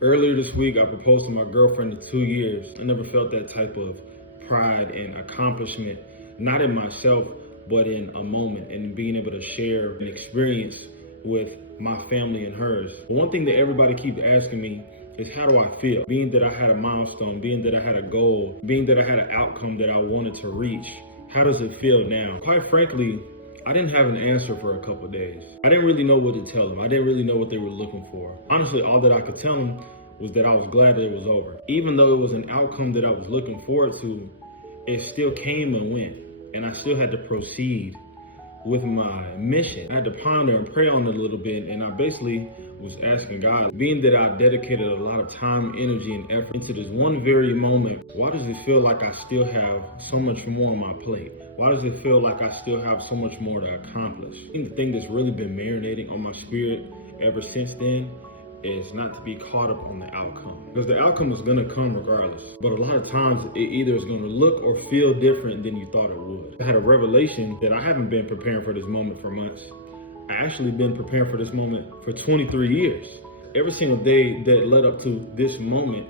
Earlier this week, I proposed to my girlfriend of 2 years. I never felt that type of pride and accomplishment, not in myself, but in a moment and being able to share an experience with my family and hers. One thing that everybody keeps asking me is how do I feel? Being that I had a milestone, being that I had a goal, being that I had an outcome that I wanted to reach, how does it feel now? Quite frankly, I didn't have an answer for a couple of days. I didn't really know what to tell them. I didn't really know what they were looking for. Honestly, all that I could tell them was that I was glad that it was over. Even though it was an outcome that I was looking forward to, it still came and went. And I still had to proceed with my mission. I had to ponder and pray on it a little bit, and I basically was asking God, being that I dedicated a lot of time, energy, and effort into this one very moment, why does it feel like I still have so much more on my plate? Why does it feel like I still have so much more to accomplish? I think the thing that's really been marinating on my spirit ever since then is not to be caught up on the outcome, because the outcome is going to come regardless, but a lot of times it either is going to look or feel different than you thought it would. I had a revelation that I haven't been preparing for this moment for months. I actually been preparing for this moment for 23 years. Every single day that led up to this moment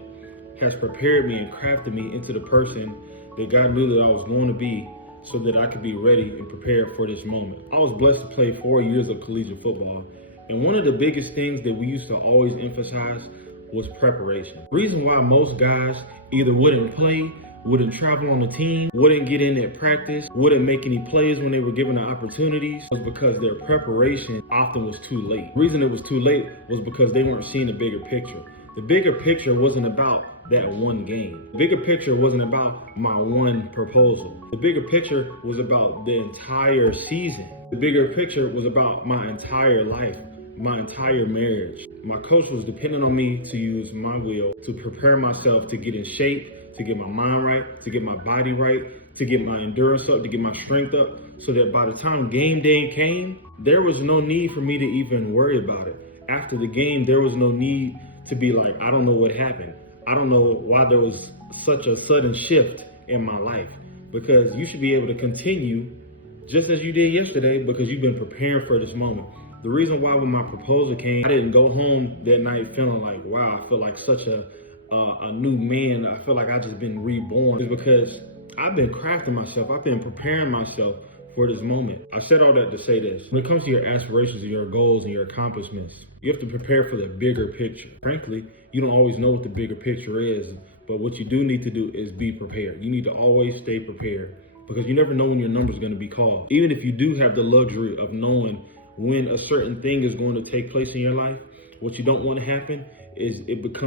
has prepared me and crafted me into the person that God knew that I was going to be, so that I could be ready and prepared for this moment. I was blessed to play 4 years of collegiate football. And one of the biggest things that we used to always emphasize was preparation. The reason why most guys either wouldn't play, wouldn't travel on the team, wouldn't get in at practice, wouldn't make any plays when they were given the opportunities was because their preparation often was too late. The reason it was too late was because they weren't seeing the bigger picture. The bigger picture wasn't about that one game. The bigger picture wasn't about my one proposal. The bigger picture was about the entire season. The bigger picture was about my entire life, my entire marriage. My coach was depending on me to use my will to prepare myself to get in shape, to get my mind right, to get my body right, to get my endurance up, to get my strength up, so that by the time game day came, there was no need for me to even worry about it. After the game, there was no need to be like, I don't know what happened. I don't know why there was such a sudden shift in my life, because you should be able to continue just as you did yesterday, because you've been preparing for this moment. The reason why when my proposal came, I didn't go home that night feeling like, wow, I feel like such a new man. I feel like I just been reborn. It's because I've been crafting myself. I've been preparing myself for this moment. I said all that to say this. When it comes to your aspirations and your goals and your accomplishments, you have to prepare for the bigger picture. Frankly, you don't always know what the bigger picture is, but what you do need to do is be prepared. You need to always stay prepared, because you never know when your number is going to be called. Even if you do have the luxury of knowing when a certain thing is going to take place in your life, what you don't want to happen is it becomes